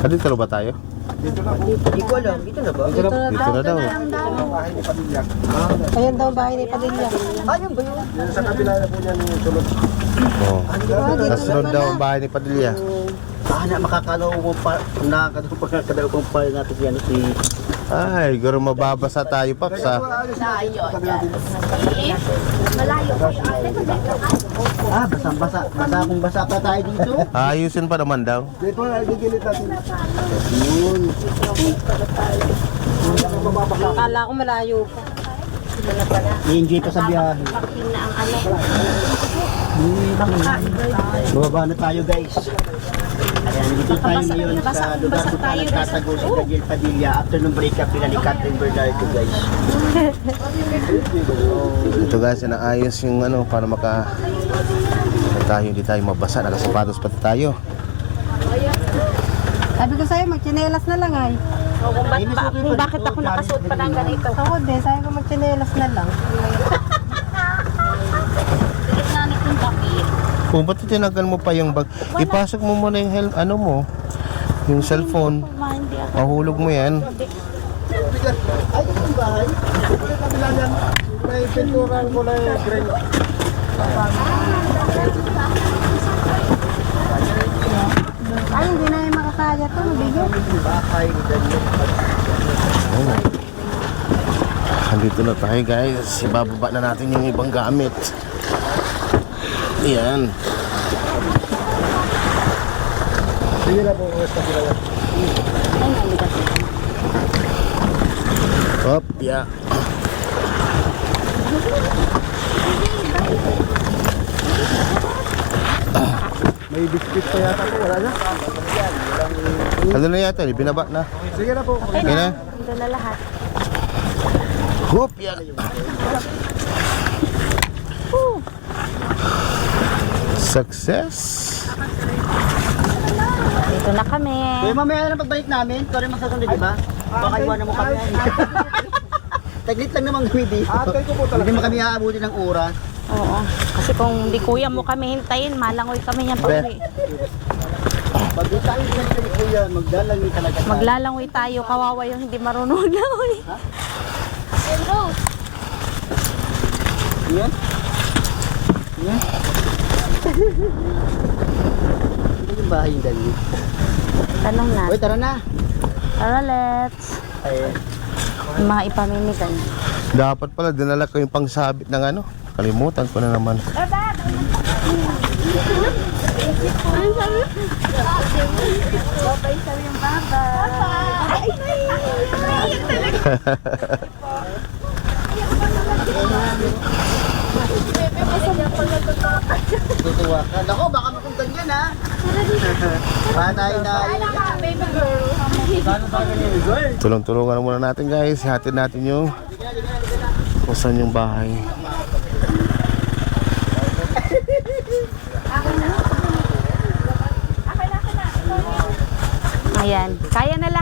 Dito na ba tayo? Dito na po. Hindi ko alam. Dito na ba? Dito na daw. Bahay ni Padilla. Ayan daw bahay ni Padilla. Ayun ba yun? Yung sa kabila na po niya yung sulod. Oh. Nasunod daw ang bahay ni Padilla. Na makakalaw mo pa. Nakakalaw mo pa natin yan si... Ay, guro mababasa tayo, Paps, ha? Malayo kayo ate. Basang-basa. Basa kung basa pa tayo dito. Ayusin pa naman daw. Dito na, gigilid natin. Yun. Akala ko malayo pa. I-enjoy pa sa biyahe. Bumaba na tayo, guys. Ayan, dito tayo ngayon sa lugar kung saan nagtatago si Daniel Padilla after nung breakup nila ni Catherine Bernardo, guys. Ito guys, inaayos yung ano para hindi tayo mabasa. Nakasapatos pa tayo. Sabi ko sa'yo, magchinelas na lang ay. Kung bakit ako nakasuot pa ng ganito? Ako din, sabi ko magchinelas na lang. Sikit na nitong bakit. Kung ba't tinagal mo pa yung bag? Ipasok mo muna yung ano mo. Yung cellphone. Hindi ako. Mahulog mo yan. Ay, ito yung bahay. Sa kabila niyan, may pinturan ko na yung gray. Ay, hindi na yung makakaya to. Mabigat. Bahay ni Daniel Padilla. Andito na tayo guys. Ibababa na natin yung ibang gamit. Yan. Sige na po, sa kabila yan. Hop, yeah. May biscuit pa yata po, wala na. Ano na yata, binaba na. Sige na po. Okay na. Ito na lahat. Hop, yeah. Success. Dito na kami. Kuya, mamaya na pagbalik namin. Ito rin masasunod, di ba? Baka iwanan mo kami. Taglit lang naman kami dito. Atay ko po talaga. Hindi mo kami aabutin ng oras. Oo. Kasi kung di kuya mo kami hintayin, malangoy kami niyan pa uwi. Pag di tayo dyan kami kuya, magdalangi talaga tayo. Maglalangoy tayo, kawawa yung hindi marunong langoy. Yan? Yan? Ito yung bahay yung dali. Tanong na. Uy, tara na. Tara, let's. Ay, Yung mga ipamimigan. Dapat pala dinala ko yung pangsabit ng ano. Kalimutan ko na naman. Babay sabi yung babay. tutuwa ka. Nako, baka makuntan yan ha. Patay na. Baby girl. Tulong-tulungan muna natin guys. Hatid natin yung kung saan yung bahay. Ayan. Kaya na lang.